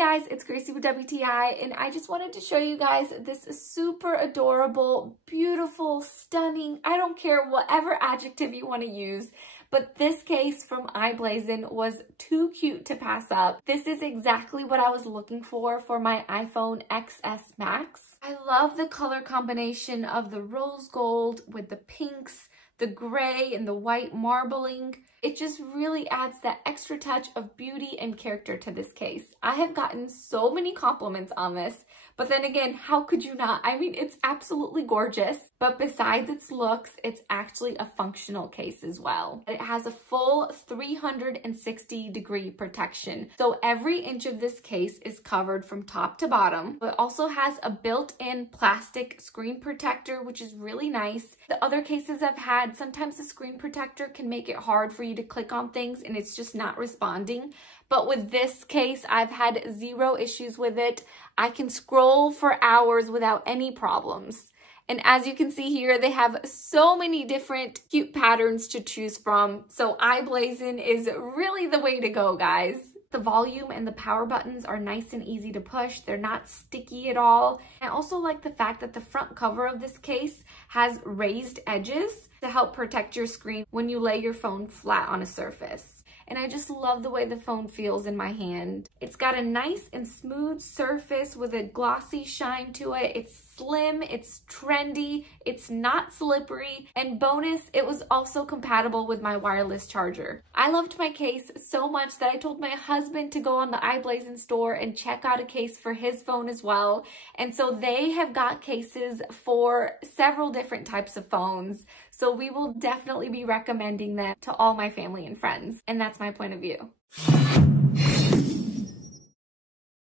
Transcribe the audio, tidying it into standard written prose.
guys, it's Gracie with WTI, and I just wanted to show you guys this super adorable, beautiful, stunning, I don't care whatever adjective you want to use, but this case from i-Blason was too cute to pass up. This is exactly what I was looking for my iPhone XS Max. I love the color combination of the rose gold with the pinks, the gray and the white marbling. It just really adds that extra touch of beauty and character to this case. I have gotten so many compliments on this, but then again, how could you not? I mean, it's absolutely gorgeous, but besides its looks, it's actually a functional case as well. It has a full 360-degree protection. So every inch of this case is covered from top to bottom. It also has a built-in plastic screen protector, which is really nice. The other cases I've had, sometimes the screen protector can make it hard for you to click on things and it's just not responding. But with this case, I've had zero issues with it. I can scroll for hours without any problems. And as you can see here, they have so many different cute patterns to choose from. So i-Blason is really the way to go, guys. The volume and the power buttons are nice and easy to push. They're not sticky at all. I also like the fact that the front cover of this case has raised edges to help protect your screen when you lay your phone flat on a surface. And I just love the way the phone feels in my hand. It's got a nice and smooth surface with a glossy shine to it. It's slim, it's trendy, it's not slippery, and bonus, it was also compatible with my wireless charger. I loved my case so much that I told my husband to go on the i-Blason store and check out a case for his phone as well. And so they have got cases for several different types of phones. So we will definitely be recommending them to all my family and friends. And that's my point of view.